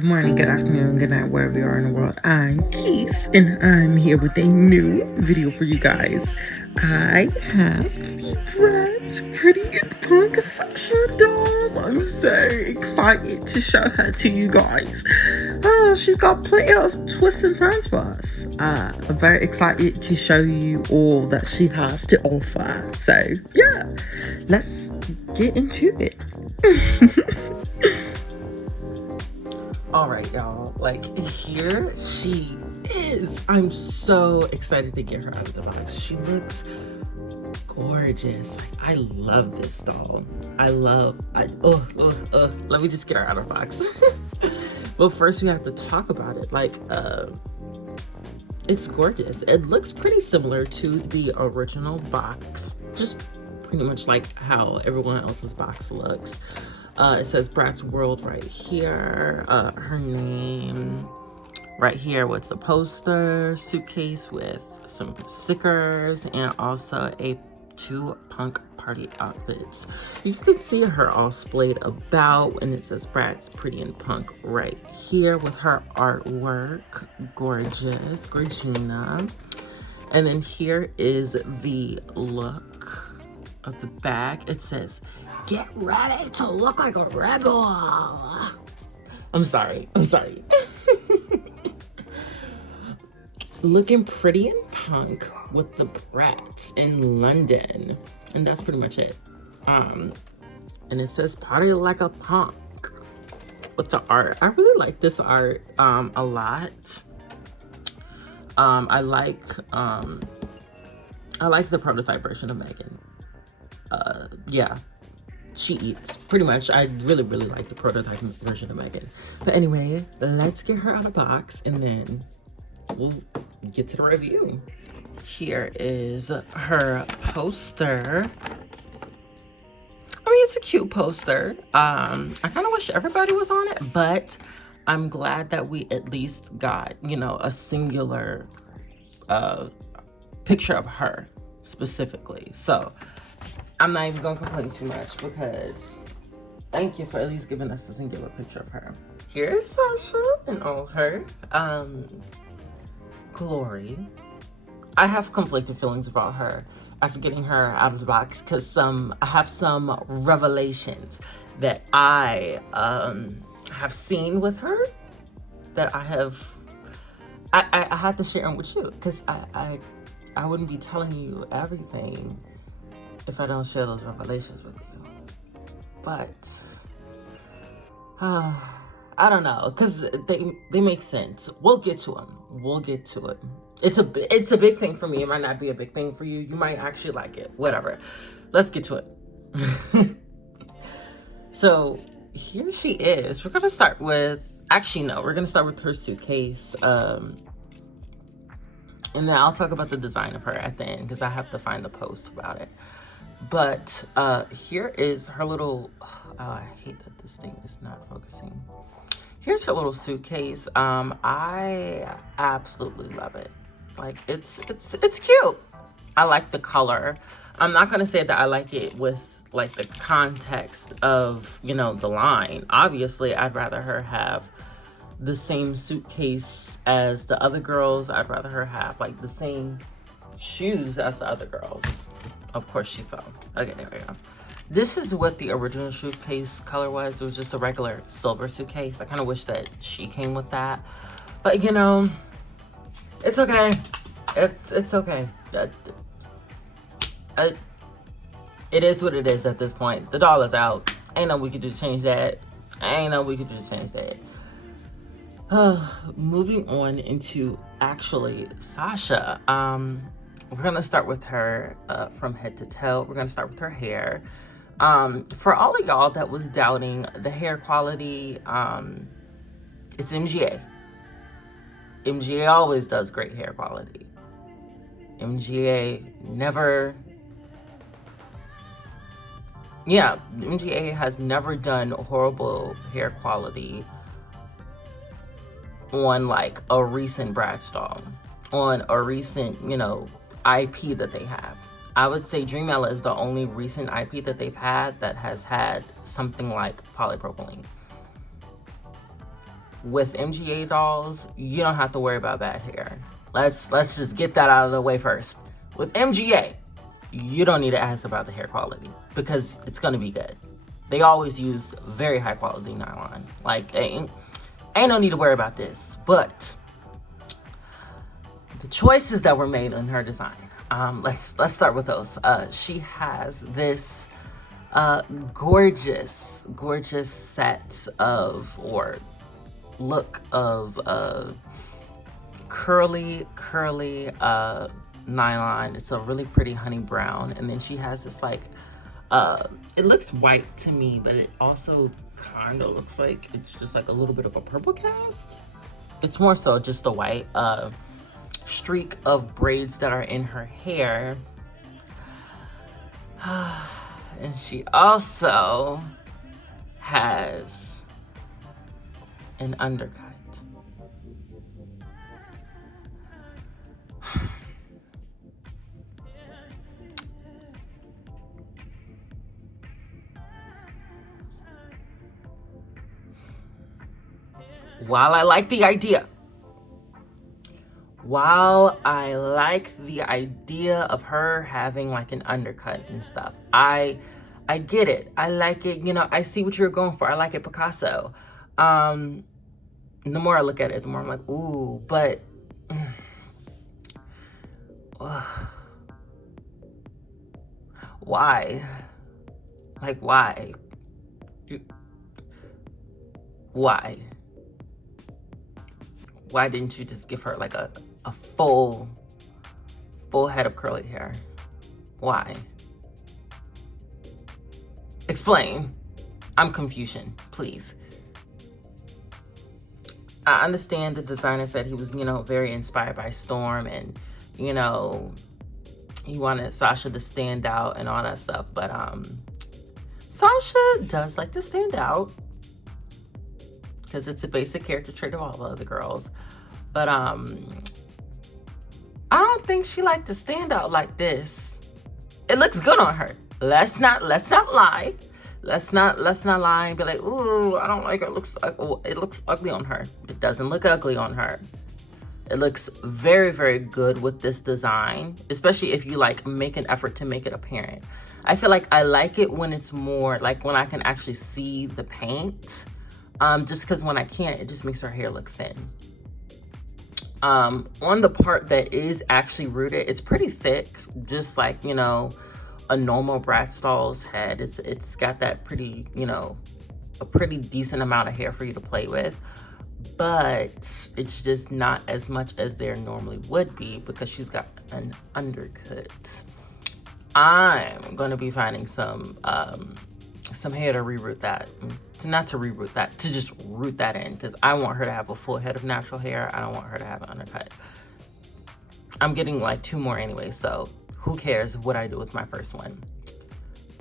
Good morning, good afternoon, good night, wherever you are in the world. I'm Keys, and I'm here with a new video for you guys. I have the Bratz Pretty N Punk Sasha doll. I'm so excited to show her to you guys. Oh, she's got plenty of twists and turns for us. I'm very excited to show you all that she has to offer. So, yeah, let's get into it. All right, y'all, like, here she is. I'm so excited to get her out of the box. She looks gorgeous. Like, I love this doll. Let me just get her out of the box. But first we have to talk about it. Like, it's gorgeous. It looks pretty similar to the original box, just pretty much like how everyone else's box looks. It says Bratz World right here. Her name right here with the poster, suitcase with some stickers, and also two punk party outfits. You can see her all splayed about, and it says Bratz Pretty N Punk right here with her artwork. Gorgeous, Gorgina. And then here is the look of the bag. It says, "Get ready to look like a rebel." I'm sorry. Looking pretty in punk with the Bratz in London. And that's pretty much it. And it says "Party like a punk" with the art. I really like this art a lot. I like the prototype version of Megan. Yeah. She eats, pretty much. I really like the prototype version of Megan. But anyway, let's get her out of the box and then we'll get to the review. Here is her poster. I mean, it's a cute poster. I kind of wish everybody was on it, but I'm glad that we at least got, you know, a singular picture of her specifically. So I'm not even gonna complain too much because thank you for at least giving us a singular picture of her. Here's Sasha in all her glory. I have conflicted feelings about her after getting her out of the box because I have some revelations that I have seen with her that I had to share them with you because I wouldn't be telling you everything if I don't share those revelations with you. But I don't know, because they make sense. We'll get to them. It's a big thing for me. It might not be a big thing for you. You might actually like it. Whatever. Let's get to it. So here she is. We're gonna start with, actually no, we're gonna start with her suitcase. And then I'll talk about the design of her at the end because I have to find the post about it. But here is her little, I hate that this thing is not focusing. Here's her little suitcase. I absolutely love it. Like, it's cute. I like the color. I'm not gonna say that I like it with like the context of, you know, the line. Obviously, I'd rather her have the same suitcase as the other girls. I'd rather her have like the same shoes as the other girls. Of course she fell. Okay, there we go. This is what the original suitcase color was. It was just a regular silver suitcase. I kind of wish that she came with that. But, you know, it's okay. It's okay. It is what it is at this point. The doll is out. Ain't nothing we could do to change that. Moving on into actually Sasha. We're gonna start with her from head to toe. We're gonna start with her hair. For all of y'all that was doubting the hair quality, it's MGA. MGA always does great hair quality. MGA has never done horrible hair quality on like a recent Bratz doll, on a recent, you know, IP that they have. I would say Dreamella is the only recent IP that they've had that has had something like polypropylene. with MGA dolls, you don't have to worry about bad hair. Let's just get that out of the way first. With MGA, you don't need to ask about the hair quality because it's gonna be good. They always use very high quality nylon. Like, ain't no need to worry about this. But the choices that were made in her design, let's start with those. She has this gorgeous set of, or look of curly nylon. It's a really pretty honey brown, and then she has this like it looks white to me, but it also kind of looks like it's just like a little bit of a purple cast. It's more so just a white streak of braids that are in her hair. And she also has an undercut. While I like the idea of her having like an undercut and stuff, I get it. I like it. You know, I see what you're going for. I like it, Picasso. The more I look at it, the more I'm like, ooh, but why? Like, why? Why? Why didn't you just give her like a full head of curly hair? Why? Explain. I'm Confucian, please. I understand the designer said he was, you know, very inspired by Storm, and, you know, he wanted Sasha to stand out and all that stuff, but Sasha does like to stand out because it's a basic character trait of all the other girls. But I don't think she liked to stand out like this. It looks good on her. Let's not lie. Let's not lie and be like, ooh, I don't like it. It looks ugly on her. It doesn't look ugly on her. It looks very, very good with this design, especially if you like make an effort to make it apparent. I feel like I like it when it's more like when I can actually see the paint. Just because when I can't, it just makes her hair look thin. On the part that is actually rooted, it's pretty thick, just like, you know, a normal Bratz doll's head. It's got that pretty, you know, a pretty decent amount of hair for you to play with, but it's just not as much as there normally would be because she's got an undercut. I'm gonna be finding some hair to reroot that. To just root that in, because I want her to have a full head of natural hair. I don't want her to have an undercut. I'm getting like 2 more anyway, so who cares what I do with my first one.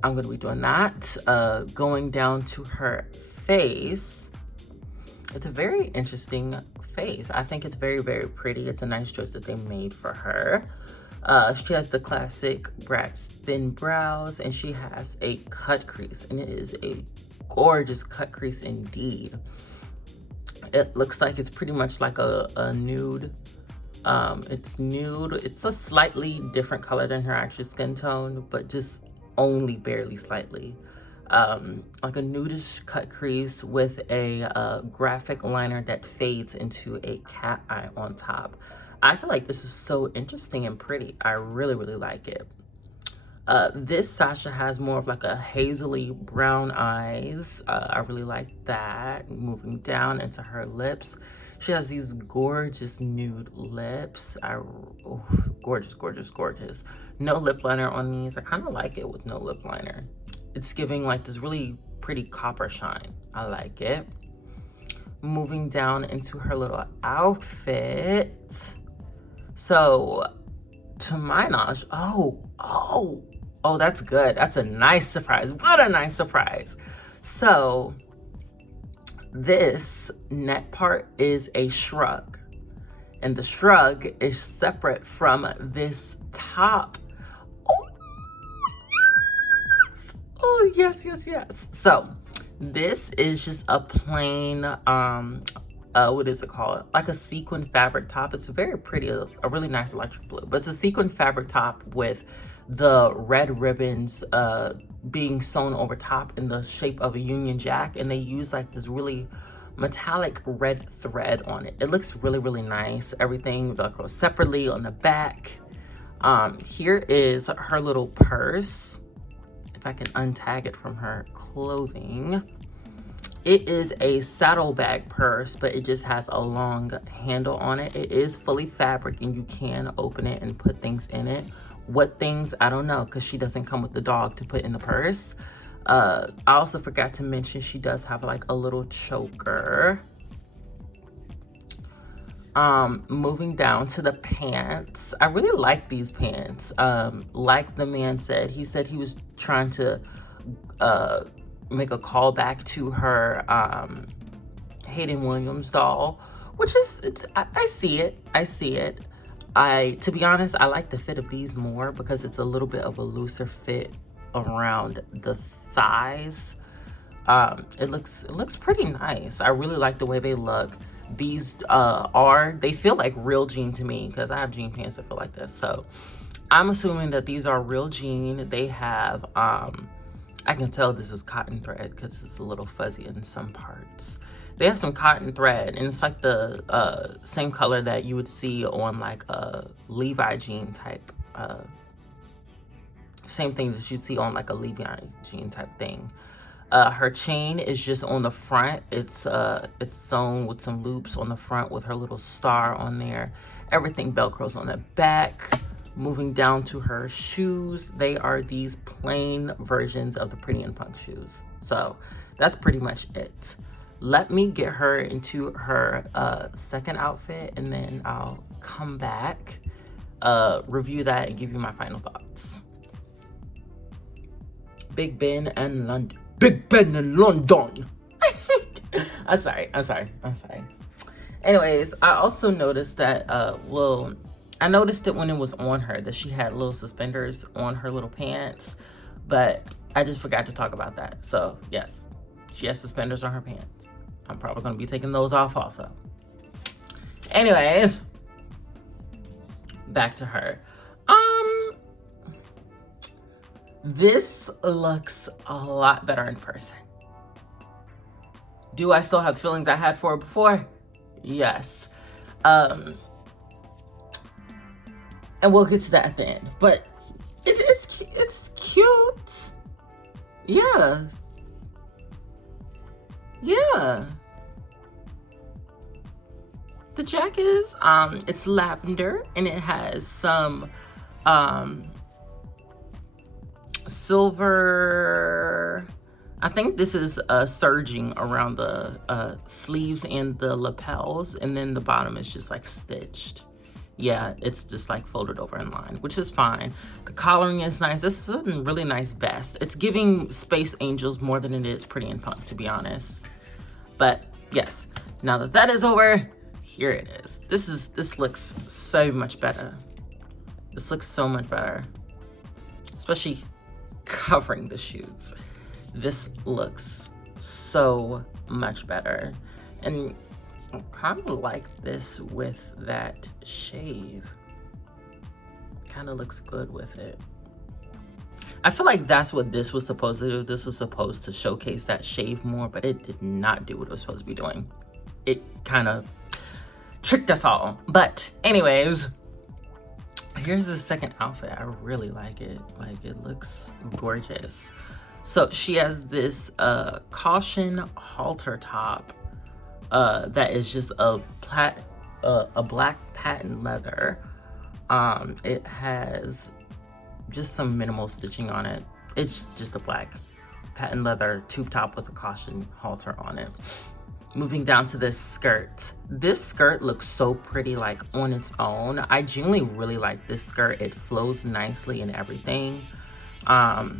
I'm gonna be doing that. Going down to her face. It's a very interesting face. I think it's very, very pretty. It's a nice choice that they made for her. She has the classic Bratz thin brows, and she has a cut crease, and it is a gorgeous cut crease indeed. It looks like it's pretty much like a nude. It's nude. It's a slightly different color than her actual skin tone, but just only barely slightly. Like a nudish cut crease with a graphic liner that fades into a cat eye on top. I feel like this is so interesting and pretty. I really, really like it. This Sasha has more of like a hazily brown eyes. I really like that. Moving down into her lips. She has these gorgeous nude lips. Gorgeous, gorgeous, gorgeous. No lip liner on these. I kind of like it with no lip liner. It's giving like this really pretty copper shine. I like it. Moving down into her little outfit. So, to my knowledge, oh, that's good. That's a nice surprise. What a nice surprise. So, this neck part is a shrug, and the shrug is separate from this top. Oh, yes. So, this is just a plain what is it called? Like a sequin fabric top. It's very pretty, a really nice electric blue, but it's a sequin fabric top with the red ribbons being sewn over top in the shape of a Union Jack, and they use like this really metallic red thread on it. It looks really, really nice. Everything velcros separately on the back. Here is her little purse. If I can untag it from her clothing. It is a saddlebag purse, but it just has a long handle on it. It is fully fabric and you can open it and put things in it. What things, I don't know, because she doesn't come with the dog to put in the purse. I also forgot to mention she does have like a little choker. Moving down to the pants. I really like these pants. Like the man said, he said he was trying to make a callback to her Hayden Williams doll, which is, I see it. I see it. To be honest, I like the fit of these more because it's a little bit of a looser fit around the thighs. It looks pretty nice. I really like the way they look. These they feel like real jean to me because I have jean pants that feel like this. So I'm assuming that these are real jean. They have, I can tell this is cotton thread because it's a little fuzzy in some parts. They have some cotton thread and it's like the same color that you would see on like a Levi jean type, same thing that you see on like a Levi jean type thing. Her chain is just on the front. It's sewn with some loops on the front with her little star on there. Everything velcros on the back. Moving down to her shoes, they are these plain versions of the Pretty N Punk shoes. So that's pretty much it. Let me get her into her second outfit and then I'll come back, review that and give you my final thoughts. Big Ben and London. Big Ben in London. I'm sorry. Anyways, I also noticed that, I noticed it when it was on her that she had little suspenders on her little pants, but I just forgot to talk about that. So yes, she has suspenders on her pants. I'm probably gonna be taking those off also. Anyways, back to her. This looks a lot better in person. Do I still have the feelings I had for it before? Yes. And we'll get to that at the end. But it's cute. Yeah. Yeah. The jacket is it's lavender and it has some silver, I think this is serging around the sleeves and the lapels, and then the bottom is just like stitched. Yeah, it's just like folded over in line, which is fine. The collaring is nice. This is a really nice vest. It's giving Space Angels more than it is Pretty N Punk, to be honest. But yes, now that that is over, here it is. This looks so much better. This looks so much better, especially covering the shoes. This looks so much better, and I kind of like this with that shave. Kind of looks good with it. I feel like that's what this was supposed to do. This was supposed to showcase that shave more, but it did not do what it was supposed to be doing. It kind of tricked us all. But anyways, here's the second outfit. I really like it. Like, it looks gorgeous. So she has this caution halter top that is just a black patent leather. It has just some minimal stitching on it. It's just a black patent leather tube top with a caution halter on it. Moving down to this skirt. This skirt looks so pretty, like on its own. I genuinely really like this skirt. It flows nicely and everything. But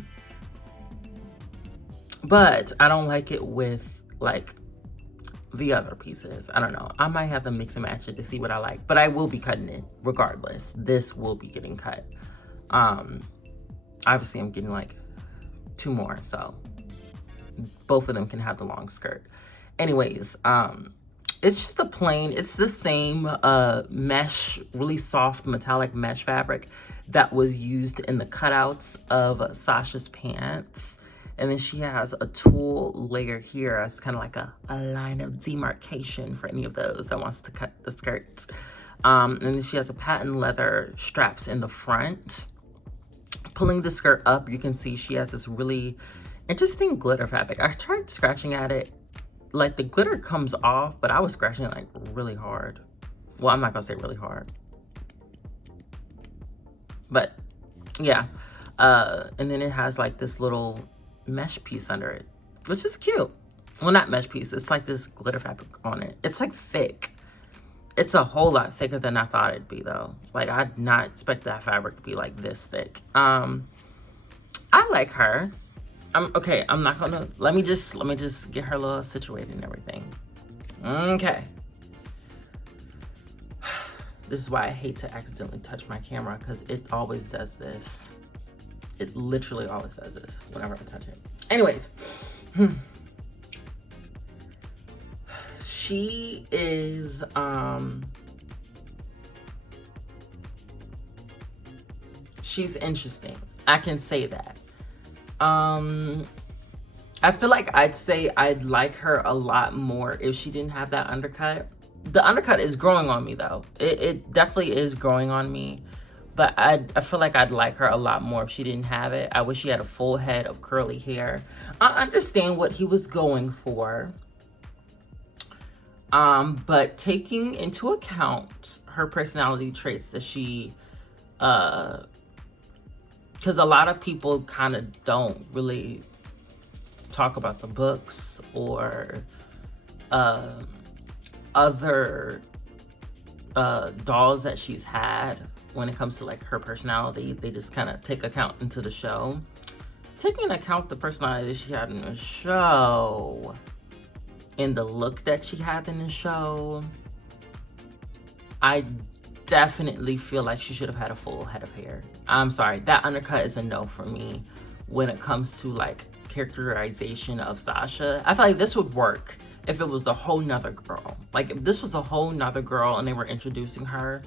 I don't like it with like the other pieces. I don't know. I might have to mix and match it to see what I like, but I will be cutting it regardless. This will be getting cut. Obviously I'm getting like 2 more, so both of them can have the long skirt. Anyways, It's just a plain, it's the same mesh, really soft metallic mesh fabric that was used in the cutouts of Sasha's pants. And then she has a tulle layer here. It's kind of like a line of demarcation for any of those that wants to cut the skirts. And then she has a patent leather straps in the front. Pulling the skirt up, you can see she has this really interesting glitter fabric. I tried scratching at it. Like, the glitter comes off, but I was scratching it like really hard. Well, I'm not gonna say really hard. But yeah. And then it has like this little mesh piece under it, which is cute. Well, not mesh piece, it's like this glitter fabric on it. It's like thick. It's a whole lot thicker than I thought it'd be though. Like, I did not expect that fabric to be like this thick. I like her. Okay, I'm not gonna, let me just get her a little situated and everything. Okay. This is why I hate to accidentally touch my camera, because it always does this. It literally always does this whenever I touch it. Anyways, she is, she's interesting. I can say that. I feel like I'd say I'd like her a lot more if she didn't have that undercut. The undercut is growing on me though. It definitely is growing on me. But I feel like I'd like her a lot more if she didn't have it. I wish she had a full head of curly hair. I understand what he was going for. But taking into account her personality traits that she, because a lot of people kind of don't really talk about the books or other dolls that she's had. When it comes to like her personality, they just kind of take account into the show. Taking into account the personality she had in the show and the look that she had in the show, I definitely feel like she should have had a full head of hair. I'm sorry, that undercut is a no for me when it comes to like characterization of Sasha. I feel like this would work if it was a whole nother girl. Like, if this was a whole nother girl and they were introducing her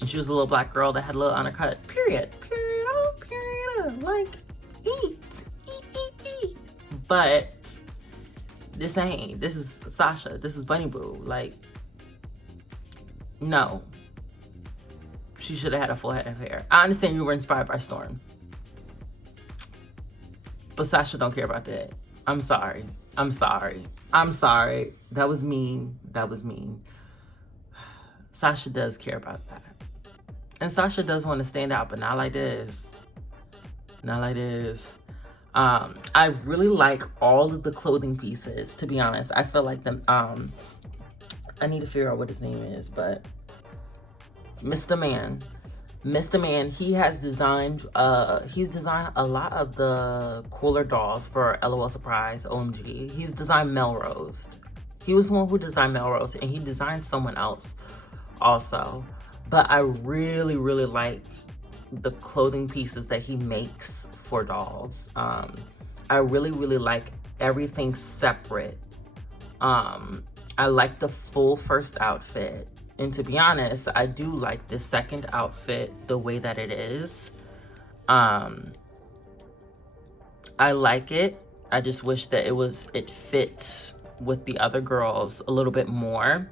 and she was a little black girl that had a little undercut, period. Like, eat. But this is Sasha. This is Bunny Boo. Like, no. She should have had a full head of hair. I understand you were inspired by Storm, but Sasha don't care about that. I'm sorry. That was mean. Sasha does care about that. And Sasha does want to stand out, but not like this. I really like all of the clothing pieces, to be honest. I feel like them, I need to figure out what his name is, but Mr. Man, he has designed, he's designed a lot of the cooler dolls for LOL Surprise, OMG. He's designed Melrose. He was the one who designed Melrose, and he designed someone else also. But I really, really like the clothing pieces that he makes for dolls. I really, really like everything separate. I like the full first outfit. And to be honest, I do like the second outfit the way that it is. I like it. I just wish that it fit with the other girls a little bit more.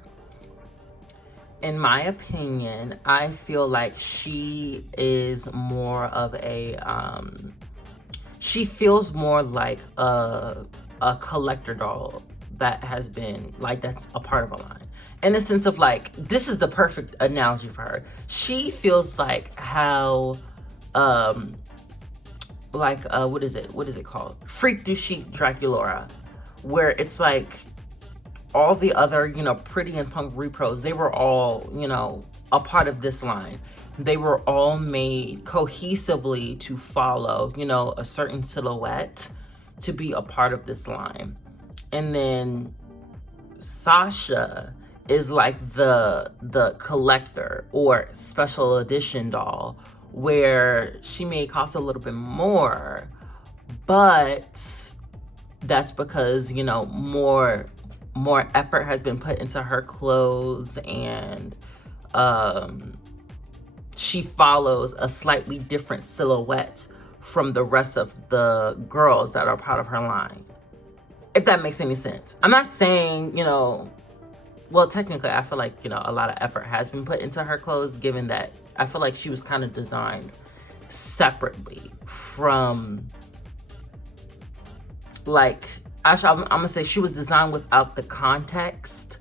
In my opinion, I feel like she is more of a, she feels more like a collector doll that has been, like, that's a part of a line. In the sense of, like, this is the perfect analogy for her. She feels like how, what is it called? Freak du Chic Draculaura, where it's like, all the other, Pretty and Punk repros, they were all, a part of this line. They were all made cohesively to follow, a certain silhouette to be a part of this line. And then Sasha is like the collector or special edition doll, where she may cost a little bit more, but that's because, more effort has been put into her clothes, and she follows a slightly different silhouette from the rest of the girls that are part of her line. If that makes any sense. I'm not saying, well, technically, I feel like, a lot of effort has been put into her clothes, given that I feel like she was kind of designed separately from, like, actually, I'm gonna say she was designed without the context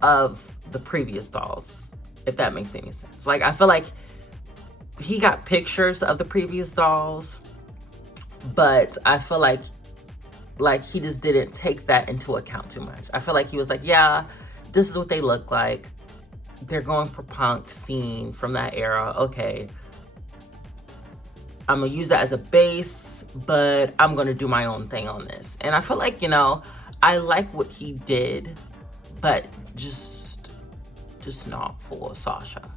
of the previous dolls, if that makes any sense. Like, I feel like he got pictures of the previous dolls, but I feel like he just didn't take that into account too much. I feel like he was like, yeah, this is what they look like. They're going for punk scene from that era. Okay, I'm gonna use that as a base, but I'm gonna do my own thing on this. And I feel like, I like what he did, but just not for Sasha.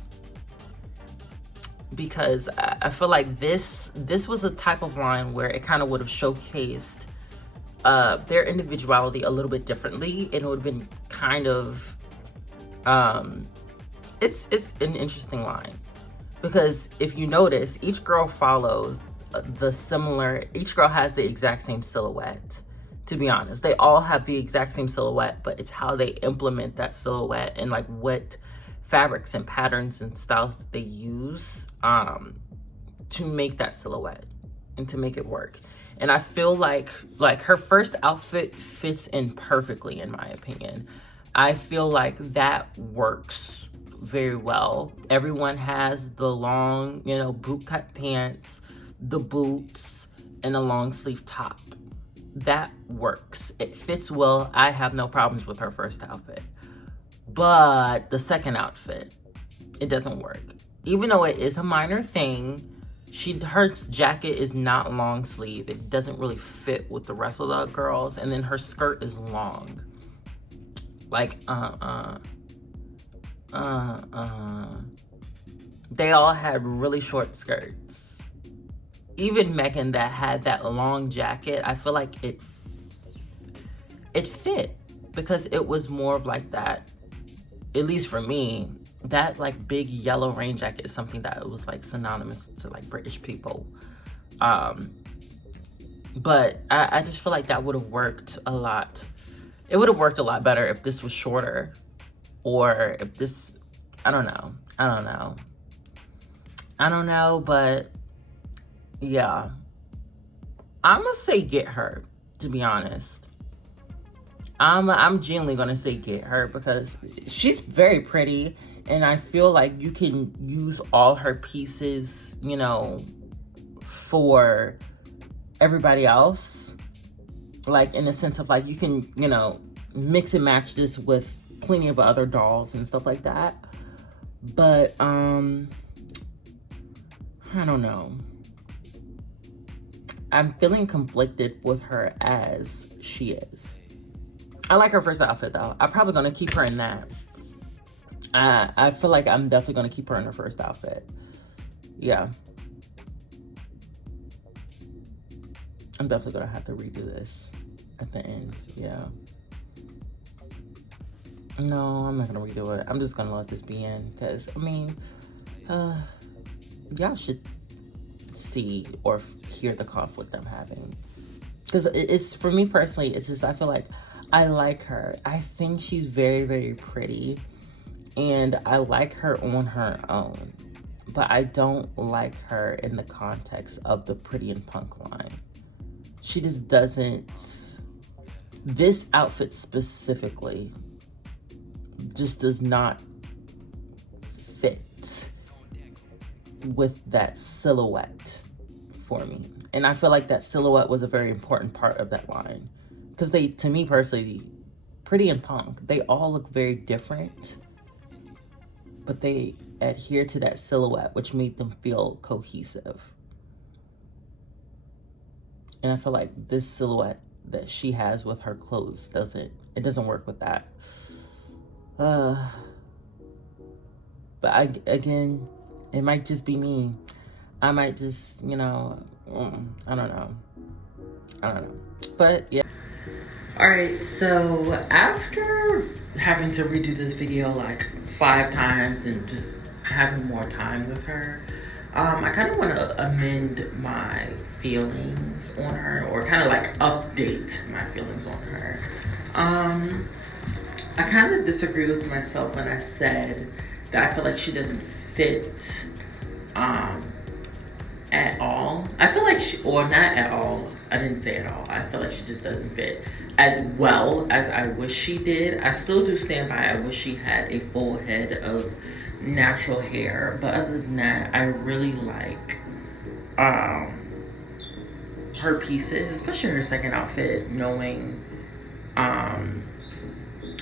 Because I feel like this was a type of line where it kind of would have showcased their individuality a little bit differently, and it would have been kind of it's an interesting line, because if you notice, each girl follows each girl has the exact same silhouette. To be honest, they all have the exact same silhouette, but it's how they implement that silhouette and like what fabrics and patterns and styles that they use to make that silhouette and to make it work. And I feel like her first outfit fits in perfectly, in my opinion. I feel like that works very well. Everyone has the long, boot cut pants, the boots, and a long sleeve top. That works. It fits well. I have no problems with her first outfit. But the second outfit, it doesn't work. Even though it is a minor thing, her jacket is not long sleeve. It doesn't really fit with the rest of the girls. And then her skirt is long. Like, they all had really short skirts. Even Megan, that had that long jacket, I feel like it fit, because it was more of like that, at least for me, that like big yellow rain jacket is something that was like synonymous to like British people. But I just feel like that would have worked a lot. It would have worked a lot better if this was shorter, or if this, I don't know, but yeah, I'm gonna say get her, to be honest. I'm genuinely gonna say get her, because she's very pretty, and I feel like you can use all her pieces, for everybody else. Like, in the sense of like, you can, mix and match this with plenty of other dolls and stuff like that. But I don't know. I'm feeling conflicted with her as she is. I like her first outfit though. I'm probably gonna keep her in that. I feel like I'm definitely gonna keep her in her first outfit. Yeah. I'm definitely gonna have to redo this at the end. Yeah. No, I'm not gonna redo it. I'm just gonna let this be in, because I mean, y'all should see or hear the conflict I'm having. Because it's, for me personally, it's just, I feel like I like her. I think she's very, very pretty, and I like her on her own, but I don't like her in the context of the Pretty and Punk line. She just doesn't, this outfit specifically just does not fit with that silhouette for me. And I feel like that silhouette was a very important part of that line, because they, to me personally, Pretty and Punk, they all look very different, but they adhere to that silhouette, which made them feel cohesive. And I feel like this silhouette that she has with her clothes doesn't work with that. But again, it might just be me. I might just, I don't know. But yeah. All right, so after having to redo this video like 5 times and just having more time with her, I kind of want to amend my feelings on her, or kind of like update my feelings on her. I kind of disagree with myself when I said that I feel like she doesn't fit at all. I feel like she, or not at all, I didn't say at all. I feel like she just doesn't fit as well as I wish she did. I still do stand by, I wish she had a full head of natural hair. But other than that, I really like her pieces, especially her second outfit, knowing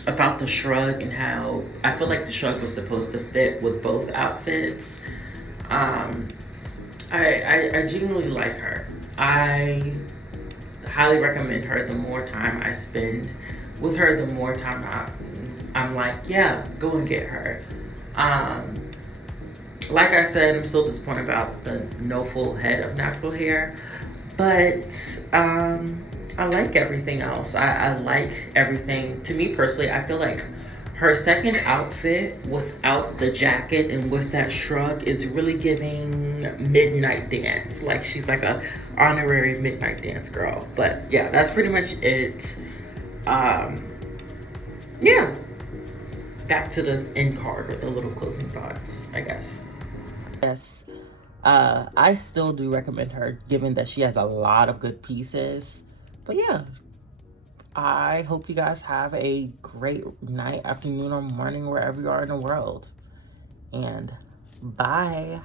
about the shrug and how I feel like the shrug was supposed to fit with both outfits. I genuinely like her. I highly recommend her. The more time I spend with her, the more time I'm like, yeah, go and get her. Like I said, I'm still disappointed about the no full head of natural hair, but I like everything else. I like everything. To me personally, I feel like her second outfit without the jacket and with that shrug is really giving midnight dance. Like she's like a honorary midnight dance girl. But yeah, that's pretty much it. Yeah. Back to the end card with the little closing thoughts, I guess. Yes. I still do recommend her, given that she has a lot of good pieces. But yeah, I hope you guys have a great night, afternoon, or morning, wherever you are in the world. And bye.